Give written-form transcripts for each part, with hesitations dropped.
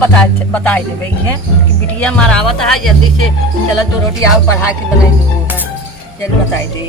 बता देवे है कि बिटिया मारावत है जल्दी से चल तो रोटी आओ पढ़ा के बनाई दो है जल्दी बताई दे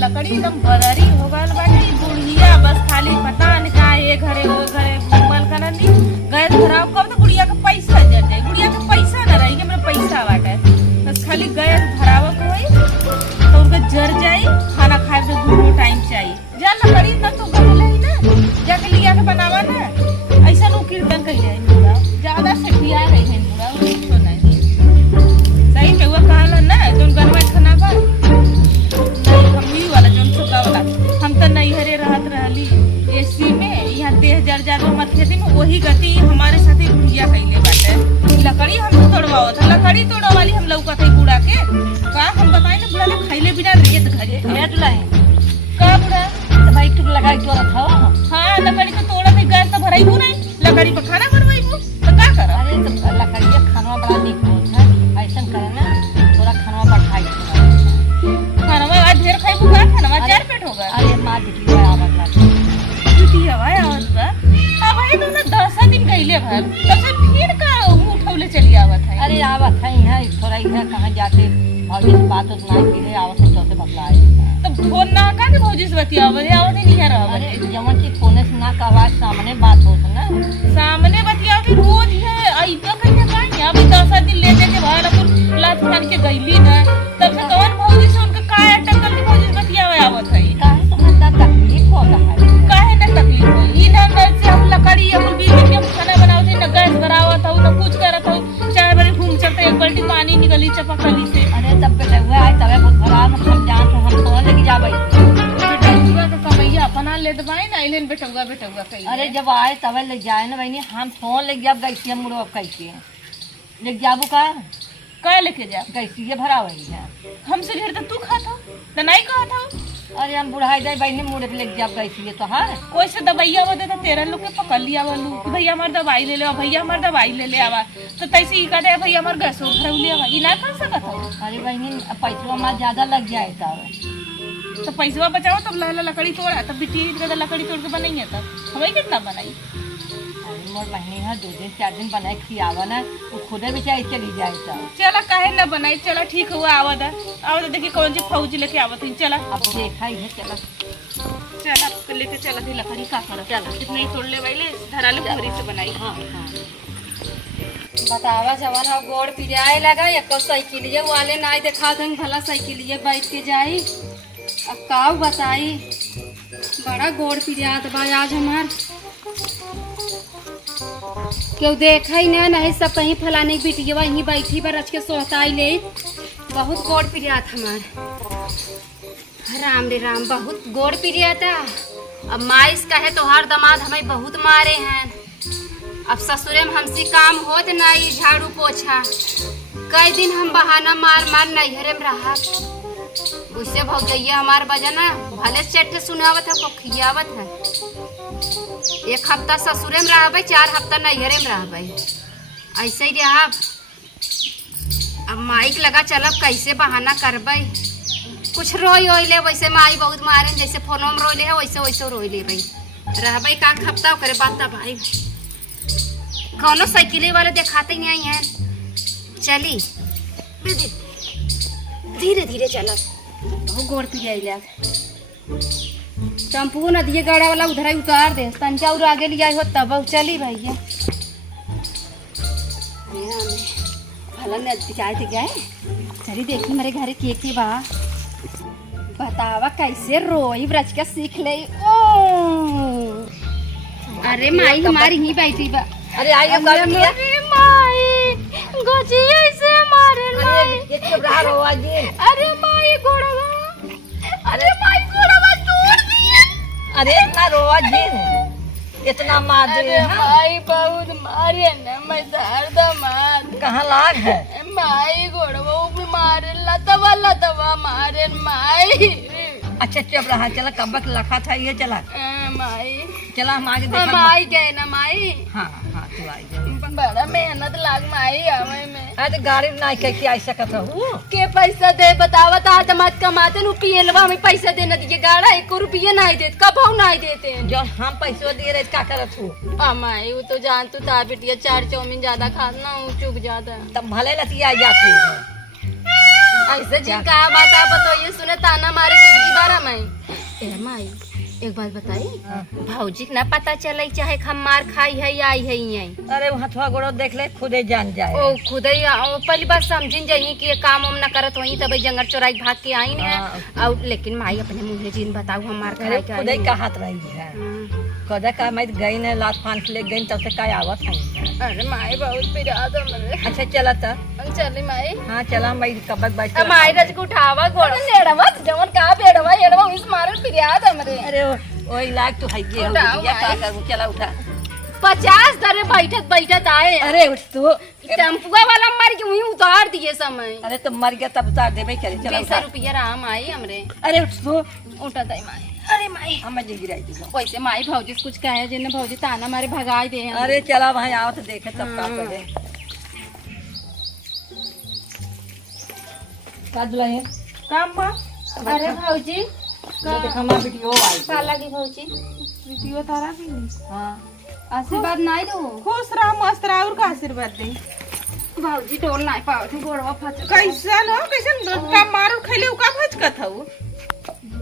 लकड़ी एकदम बदरी हो गल बाटी बुढ़िया बस खाली पता नहीं का ये घरे वो घरे घूमल करनी गैस भराव कब तो गुड़िया का पैसा जट जाए गुड़िया का पैसा न रही मेरा पैसा बाटे बस खाली गैस भराव को होई तो उनका जर जाए खाना खाए तो 2 टाइम चाहिए जा लकड़ी न तो गले ही ना जाके लिया के बनावा ना ऐसा नु कीर्तन कह जाए पूरा ज्यादा सठिया रही है पूरा तो नहीं सही में हुआ कहला ना तुम घर में खाना बा हम तो नैहरे रहत रहली एसी में यहाँ देह जर जात मत खेती में वही गति हमारे साथ बुढ़िया कैले बाटे लकड़ी हम तो तोड़वाओ था लकड़ी तोड़वा वाली हम लौका थे बूढ़ा के का हम बताए ना बूढ़ा ने खैले बिना रेत घरे रेत लाए का बूढ़ा तो भाई टुक लगाई तो था हाँ लकड़ी को तोड़ा थे गैस तो भराई नहीं लकड़ी पर खाना बनवाई तो का कर अरे तो लकड़ी खाना बड़ा निक होता है ऐसा करे ना थोड़ा खाना बढ़ाई खाना आज ढेर खाई का खाना 4 पेट होगा अरे मां बिटिया आवत बिटिया आवत बा अब भाई तुमने 10 दिन गईले भर तब से फिर का उठौले चली आवत है अरे आवत है यहाँ थोड़ा इधर कहाँ जाके भौजी से बात होत नहीं की आवत है चौथे बतलाए तब फोन ना का के भौजी से बतियाव आवत ही नहीं रहा अरे जवन की फोन से ना कहवा सामने बात होत ना सामने बतियाव के रोज है आइबा कहीं का अभी 10 दिन ले जाके भागलपुर लात खान के गईली ना तब से कौन भौजी से उनका का अटकल के भौजी से बतियाव आवत है काहे तुम्हारा तकलीफ होता है काहे ना तकलीफ होई ई ना से हम लकड़ी या बीच में हम खाना बनावत है ना गैस भरावत हो ना कुछ करत हो 4 बजे घूम चलते 1 बाल्टी पानी निकली चपकली से अरे तब पे हुआ है तबे बहुत खराब हम जान तो हम फोन लेके जाबई बेटुआ तो कमैया अपना ले दबाई ना इलेन बेटुआ कही अरे जब आए तबे ले जाए ना बहनी हम फोन लेके जाब गैसिया मुड़ो कैसे लेके जाबू का लेके जा गैसिया भरा वही है हमसे ढेर तो तू खाता तो नहीं कहत हो अरे हम बुढ़ाई जाए बहनी मुड़े पे लेके जाब गैसिया तो हाँ कोई से दवाइया बदे तो 13 लोग के पकड़ लिया वालू भैया हमार दवाई ले ले भैया हमार दवाई ले ले आवा तो तैसे ही कहते भैया हमार गैसो भर ले आवा ई ना कर सकत हो अरे बहनी पैसा हमारा ज्यादा लग जाए तब तो पैसा बचाओ तब लहला लकड़ी तोड़ा तब बिटी का लकड़ी तोड़ के बनाई है तब हमें कितना बनाई मोर बहनी है 2 दिन 4 दिन बनाए खियावा ना वो खुदे बेचारी चली जाए तब चला काहे ना बनाई चला ठीक हुआ आवत देखी कौन सी फौजी लेके आवत है चला अब देखा ही है चला लेके चला थी लकड़ी का कर चला कितने ही तोड़ ले वाले धरा ले पूरी से बनाई हाँ हाँ बतावा जवन हम गोड़ पिजाए लगा एक साइकिलिए वाले ना देखा दें भला साइकिलिए बैठ के जाई अब काऊ बताई बड़ा गोड़ पिजात बा आज हमार क्यों देखा ही ना नहीं सब कहीं फलाने की बिटिया वहीं बैठी पर रच के सोहताई ले बहुत गोड़ पिजात हमार राम रे राम बहुत गोड़ पिजाता अब माइस कहे तो हर दमाद हमें बहुत मारे हैं अब ससुरे में हमसे काम होत नहीं झाड़ू पोछा कई दिन हम बहाना मार मार नैहरे में रहा उससे भौजैया हमार बजना भले चट्टे सुनावत है को खियावत है 1 हफ्ता ससुरे में रहबै 4 हफ्ता नैहरे में रहबै ऐसे ही रहा अब माइक लगा चलब कैसे बहाना करबै कुछ रोई ले वैसे माई बहुत मारे जैसे फोनों में रोई ले वैसे वैसे रोई ले भाई रहबै का हफ्ता करे बात भाई कौनो साइकिल वाले दिखाते ही नहीं है चली धीरे धीरे चल बहुत गोड़ पी जाए टेम्पू नदिए गाड़ा वाला उधर ही उतार दे तंजा और आगे लिया हो तब चली भैया भला नदी जाए थे गए चली देखी मेरे घर के बा बतावा कैसे रोई ब्रज का सीख ले ओ अरे माई हमारी ही बैठी बा अरे आइए माई गोचिया से मारे माई ये चुप रहा रो आज अरे माई गोड़वा अरे माई गोड़वा तोड़ दिया अरे ना रो आज इतना मार दे माई बहुत मारे न मैं दर्द मार कहाँ लाग है माई गोड़वा भी मारे लतवा मारे माई अच्छा चुप रहा चला कब लखा था ये चला माई चला हम आगे हम देखा। आई गए ना माई। हाँ हाँ तू आई जा। बड़ा मेहनत लाग माई आवे में। अरे गाड़ी नहीं कह के ऐसा कहता हूँ के पैसा दे बतावा ता दमाद कमाते नु पियलवा में पैसा देना दिए गाड़ा 1 रुपया नहीं देते कब हम नहीं देते हैं। जो हम पैसों दे रहे क्या करत हूँ अमाई वो तो जान तू ता बिटिया 4 चाउमीन ज्यादा खाना हूँ चुक जाता तब भले लतिया जाती है। ऐसे जिनका बात आप तो ये सुने ताना मारे जिंदगी बारा माई। ए माई एक बात बताई भौजी के ना पता चले चाहे हम मार खाई है आई है यही। अरे हथवा गोड़ो देख ले खुदे जान जाए। ओ खुद ही पहली बात समझिन जाइए कि ये काम हम ना करत वही तब जंगल चोराई भाग के आई ने और लेकिन माई अपने मुंह जिन बताऊ हम मार खाई के खुदे का हाथ रही है कदा का मैं गई ने लात फान के ले गई तब से काय आवत है। अरे माई बहुत पिरात हमरे। अच्छा चला था चली माई। हाँ चला मैं कबक बैठ माई रज को उठावा गोड़ नेड़वा जवन का बेड़वा एड़वा इस मारल पिरात हमरे। अरे ओई लाग तो है ये उठाओ क्या भाई। करूं चला उठा 50 दरे बैठत आए। अरे उठ तू टेम्पुआ वाला मार के वही उतार दिए समय। अरे तो मर गया तब उतार देबे चले चला 20 उठा। रुपया राम आई हमरे। अरे उठ तू उठा दई माई। अरे माई हम जी गिराई दी। वैसे माई भौजी से कुछ कहे जिन्हें भौजी ताना मारे भगाई दे। अरे चला भाई आओ तो देखे तब का करे का दुलाए काम बा अरे भौजी ये देखा मां वीडियो आई का लगी भौजी वीडियो तारा भी नहीं। हां आशीर्वाद नहीं दो खुश रह मस्त रह और का आशीर्वाद दे। भौजी टोल नहीं पाओ थे गोड़वा फच कैसन हो कैसन का मार और खैले का भजकत हो।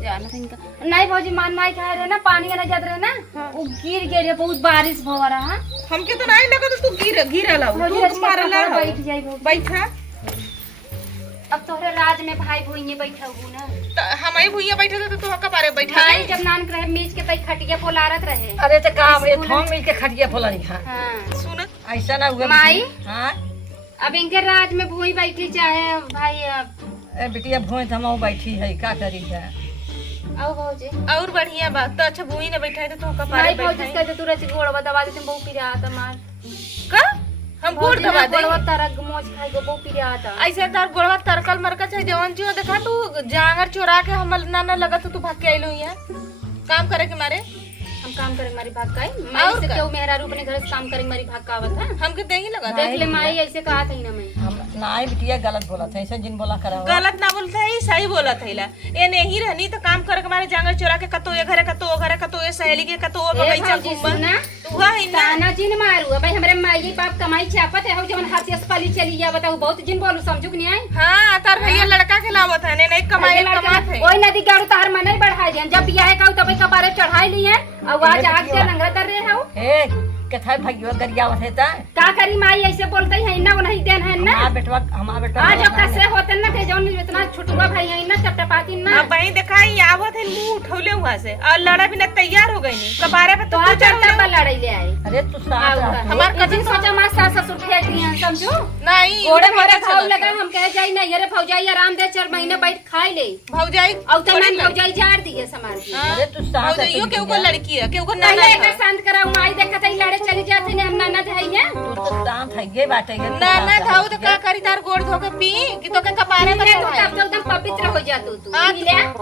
जाना था इनका नहीं भौजी मान नहीं कह रहे ना पानी ना जात रहे ना वो गिर गए बहुत बारिश भवा रहा। हमके तो नहीं लगा तो तू गिरला भौजी तू मारला बैठ जाई भौजी। बैठा अब तोहरे राज में भाई भोइये बैठा हूँ ना हमारी भुइया बैठे थे तो तू हका पारे बैठा भाई नहीं। जब नानक रहे मीच के तई खटिया पोलारत रहे। अरे तो का ये थम मिल के खटिया फुला नहीं खा हाँ सुन ऐसा ना हुआ माई? हां अब इनके राज में भूई बैठी चाहे भाई अब ए बिटिया भोज हम बैठी है का करी है। आओ भौजी और बढ़िया बात तो अच्छा भुई ने बैठा है तो तू हका पारे माई बैठा भौजी है। कहते तू रच गोड़वा दबा देते बहु पिरा आता मार का हम गोड़ दबा दे गोड़वा तरक मोच खाई को बहु पिरा आता। ऐसे तार गोड़वा तरकल मरका चाहे जवन जो देखा तू जांगर चोरा के हम ना लगा तो तू भाग के आइलो यहाँ काम करे के मारे। हम काम करे मारी भाग काई माई से क्यों मेहरा रूप ने घर से काम करे मारी भाग का आवत है। हमके देही लगा देख ले माई ऐसे कहा था ना मैं हम नाई बिटिया गलत बोला था ऐसा जिन बोला करा गलत ना बोलता है सही बोला थैला ए नहीं रहनी तो काम करे के मारे जांगर चोरा के कतो ये घरे कतो ओ घरे कतो ये सहेली के कतो ओ बगीचा घूमन तू हा ही ना ताना जिन मारू भाई हमरे माई बाप कमाई छापत है जवन हाथ से पाली चली जा बताओ बहुत जिन बोलू समझू कि नहीं आई। हां तार भैया लड़का के लावत है नहीं कमाई कमात है ओई नदी गाड़ू तार मन नहीं बढ़ाई दियन जब बियाह का तब कबारे चढ़ाई लिए और आज आग के लंगड़ा कर रहे हो ए कथा भगियो गरिया होते ता का करी माई ऐसे बोलते है ना नहीं देन है ना हमारा बेटा आज अब कैसे होते ना के जौन इतना छुटुआ भाई है ना टपटपाती ना अब भाई देखा ही आवत है मुंह उठौले हुआ से और लड़ा भी ना तैयार हो गई नहीं कबारे पे तो आज चलता पर लड़ाई ले आई। अरे तू साथ रह। हमार कजिन सोचा मां सास ससुर फेंक दिए हैं समझो नहीं ओड़े मेरे खाओ लगा हम कह जाई ना ये रे भौजाई आराम दे 4 महीने बैठ खाई ले भौजाई और तने भौजाई झाड़ दिए समार की। अरे तू साथ भौजाइयो के ऊपर लड़की है के ऊपर पहले नाना एक शांत कराऊ माई देखत है लड़े चली जाते ने हम नाना है ये तू तो साथ है ये बात है नाना थाऊ तो का करी तार गोड़ धो के पी कि तो के कपारे पे तू तब एकदम पवित्र हो जा तू हां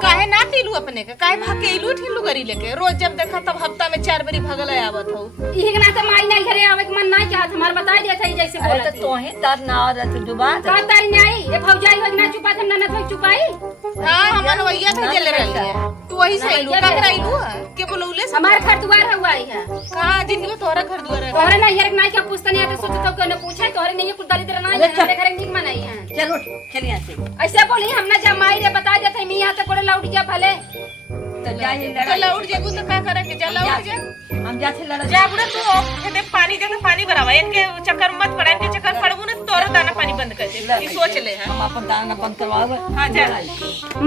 काहे ना पीलू अपने के काहे भाग के इलू ठिलू करी लेके रोज जब देखा तब हफ्ता में 4 बारी भगल आवत हो इहे ना तो माई नहीं घरे आवे के मन नहीं चाहत हमार बता दे थे जैसे अरे बोलत तो ही तर ना और तू दुबा का तारी नहीं ये भौजाई हो ना चुपा हम नाना थोई चुपाई हां हमन वैया थे जले रही है तू वही से इलू का कराइलू के बोलौले से हमार घर दुआर हुआ है कहां जिंदगी में तोरा घर दुआर है तोरे नहीं यार नहीं क्या पूछता नहीं आते सोचो तो कोई पूछे तोरे नहीं कुछ दरिद्र नहीं है हमारे घर निक मनाई है। चल उठ चल यहां से ऐसे बोली हम ना जब माई रे बता देते मैं यहां तक कोड़े लौट जा भले तो जाए तो लौट जेबू तो का करे के जा लौट जा हम जाते लड़ जा बुढ़ा तू खेते पानी जगह पानी भरावा इनके चक्कर मत पड़ा इनके चक्कर पड़बू ना तोरो दाना पानी बंद कर दे ई सोच ले हम अपन दाना बंद करवावे। हां जा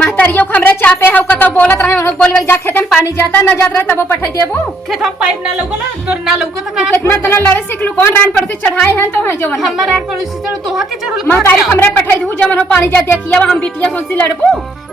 महतरियो हमरे चापे हो कतो बोलत रहे हम बोलवे जा खेते में पानी जाता न जात रहे तब पठै देबो खेतवा पाइप ना लगो ना तोर ना लगो तो का कितना तना लड़े सीखलू कौन रान पड़ते चढ़ाए हैं तो है जवन हमर आर पर इसी तरह तोहा के चढ़ल महतारी हमरे पठै दू जवन हो पानी जा देखिया हम बिटिया सोची लड़बू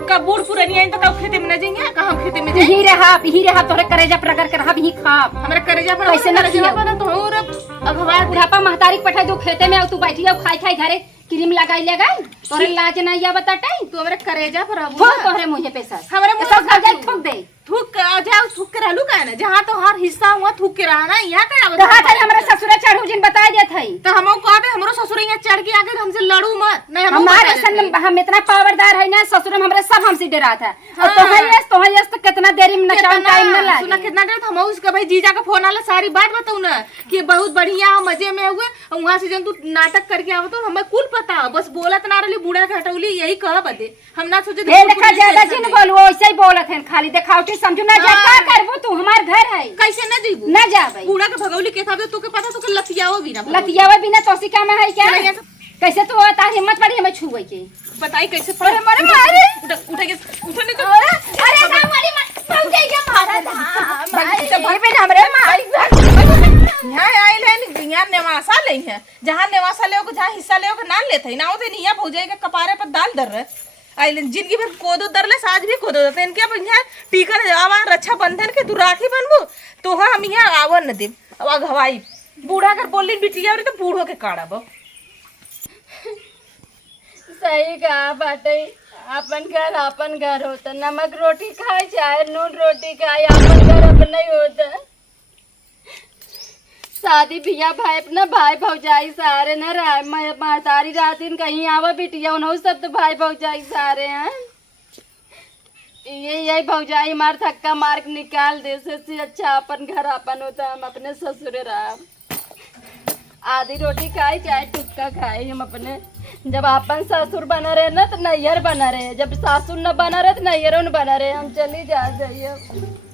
का बूढ़ पुरानी आई तो का खेते में न जाएंगे कहां खेते में जाए ही रहा तोरे करेजा प्रगर कर ही खाब हमरा करेजा पर कैसे न करेजा पर तो और अखबार बुढ़ापा महतारी पठै दू खेते में तू बैठी खाई खाई घरे क्रीम लगाई लगाई तोरे लाज नहीं या बताटाई तू हमरा करेजा पर ठोक तोहरे मुंह पे सर हमरे मुंह सब खा जाए ठोक दे थूक के रहलू का ना जहाँ तो हर हिस्सा हुआ थूक के रहा ना यहाँ का कहा था हमरा ससुरा चढ़ू जिन बता देत हई तो हमो कहबे हमरो ससुर यहाँ चढ़ के आके हमसे लड़ू मत नहीं हमारे हम इतना पावरदार है ना ससुर में हमरा सब हमसे डरा था और तोहर तो कितना देरी में नचान टाइम न लागे सुना कितना डर हम उसका भाई जीजा का फोन आला सारी बात बताऊ ना कि बहुत बढ़िया मजे में हुए और वहां से जब तू नाटक करके आवत तो हमें कुल पता बस बोलत ना रही बूढ़ा घटौली यही कह बदे हम ना सोचे देखा ज्यादा जिन बोलू ऐसे ही बोलत है खाली देखावटी समझू ना जा का करबो तू हमार घर है कैसे न जीबू न जाबे बूढ़ा के भगौली के था तो के पता तो के लतियाओ भी ना लतियावे बिना तोसी का में है क्या कैसे तू तार हिम्मत पड़ी हमें छुए के बताई कैसे पड़े मारे मारे उठे उठने तो अरे ना वाली पहुंचे के मारा था मारे तो भाई पे हमरे माई यहाँ आइल है यहाँ नेवासा ले है जहाँ नेवासा ले जहाँ हिस्सा ले ना लेते ही ना होते नहीं यहाँ भौजाई के कपारे पर दाल दर रहे आइल जिंदगी भर कोदो दरले आज भी कोदो दरते इनके अब यहाँ टीका आवा रक्षा बंधन के तू राखी बनबू तो हाँ हम यहाँ आवन न दे अब हवाई बूढ़ा कर बोली बिटिया तो बूढ़ो के काढ़ा बो सही कहा बाटे अपन घर होता नमक रोटी खाए चाहे नून रोटी खाए अपन घर अपना ही होता शादी बिया भाई अपना भाई भौजाई सारे न रहा महतारी रात दिन कहीं आवा बिटिया उन्होंने सब तो भाई भौजाई सारे हैं यही भौजाई मार थक्का मार के निकाल दे से अच्छा अपन घर अपन होता हम अपने ससुर रहा आधी रोटी खाए चाहे टुक्का खाए हम अपने जब अपन ससुर बना रहे ना तो नैहर बना रहे जब सासुर न बना रहे तो नैहरों न बना रहे हम चली जा जाइए